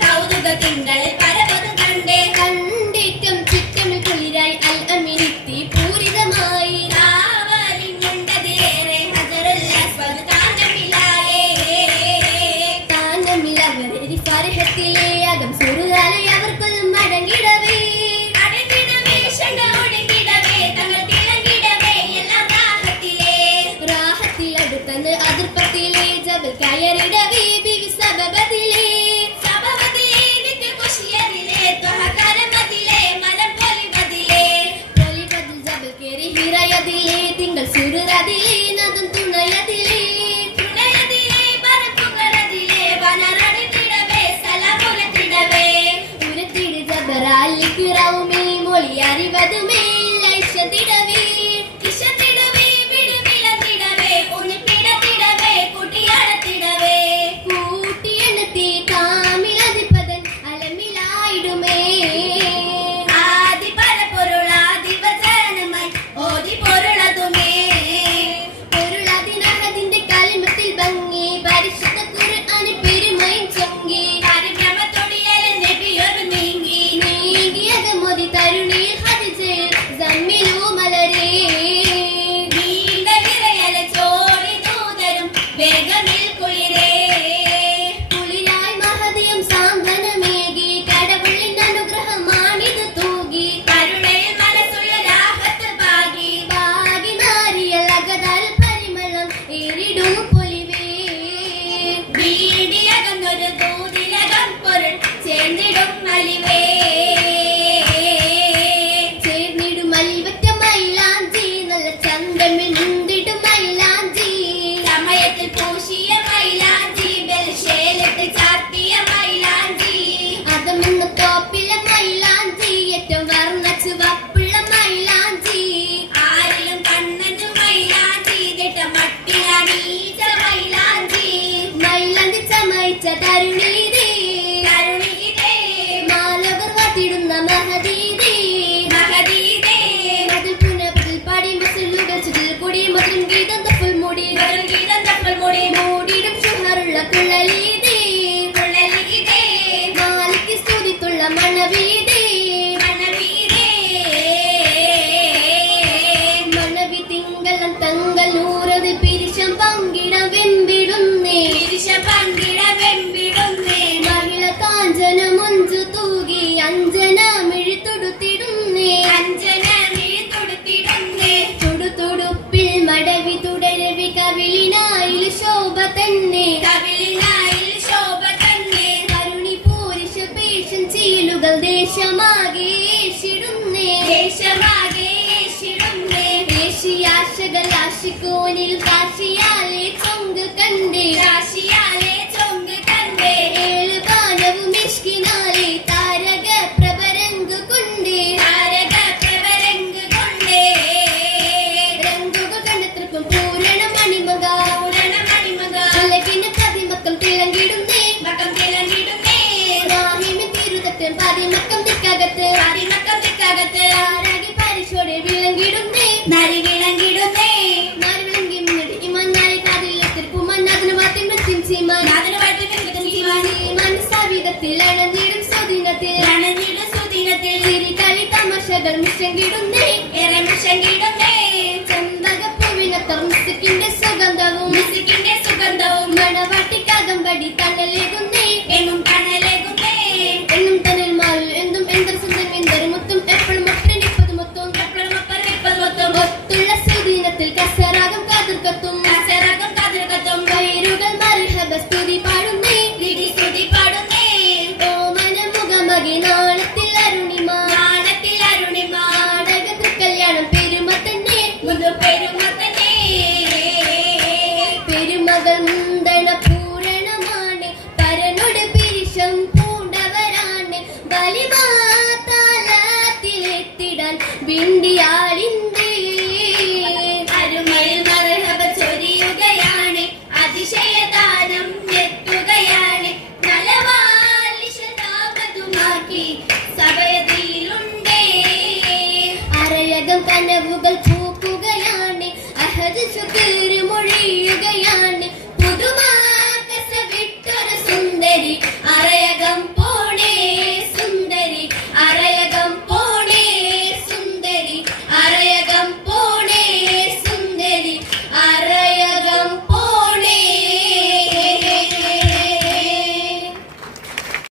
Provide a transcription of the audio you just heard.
കൗതുക തിങ്കൾ പരവതും കണ്ടേ കണ്ടിട്ടും ചുറ്റമിൽ കുളിരായി അൽ അമിനിത്തി മണവീതേ മണവി തിങ്കളൻ തങ്ങളൂറത് പിരിശം പങ്കിട വെമ്പിടുന്നേ മഹിള കാഞ്ചന മുഞ്ചു തൂകി അഞ്ജന മിഴിത്തൊടുത്തിടുന്നേ തുടുതുടുപ്പിൽ മടവി തുടരവി കവിളിനായിൽ ശോഭ തന്നെ കരുണി പൂരിശ പേശൻ ചീലുകൾ ദേശമാകെ േശിയാശകൾ ആശിക്കോനിൽ കാശിയാലെ ചൊങ്ക് കണ്ടേ ഏഴ് പാനവും മിഷ്കിനാലെ താരക പ്രഭരംഗ് കൊണ്ടേ രംഗുകൾ കണ്ടെത്രക്കും പൂരണ മണിമക ഉലകിന് പതിമക്കം തിളങ്ങിടുന്നേ റാഹിമി തിരുതത്തിൽ പതിമക്കം തിക്കകത്ത് ആരാകി പരിശോടെ വിളങ്ങിടുന്നേ നാരിവിളങ്ങി മുന്നടി ഇമാനായി കാതിലെത്തിൽ പൂമന്നാതിന് മാറ്റി മെച്ചിൻ സീമാൻ മനസ്സാവിധത്തിൽ അണഞ്ഞിടും സുദിനത്തിൽ ചിരികളി തമാശകൾ മിഷങ്കിടുന്നേ ചെമ്പകപ്പൂവിനത്തർ മിസിക്കിന്റെ സുഗന്ധവും മണവാട്ടിക്കകമ്പടി തണലേകുന്നേ എന്നും തണൽ മാറിൽ എന്തും എന്തൊരു സ്വന്തം എന്തൊരു മുത്തും എപ്പോഴും ഒപ്പനിപ്പത് മൊത്തം ഒത്തുള്ള സുദിനത്തിൽ കസറാകം കാതിർക്കത്തും വൈരുകൾ മർഹബ സ്തുതി പാടുന്നേ ഓമന മുഖമകി നാളത്തിൽ അരുണിമ നാടകത്തിൽ കല്യാണം പെരുമ തന്നെ പെരുമകൾ മുന്തണ പൂരണമാണ് പരനോട് പിരിശം പൂണ്ടവരാണ് ബലിമാതാലത്തിലെത്തിടാൻ ബിണ്ടിയാളിന്റെ അരുമയിൽ മർഹബ ചൊരിയുകയാണ് അതിശയദാനം എത്തുകയാണ് നലവാലിശതാപതുമാക്കി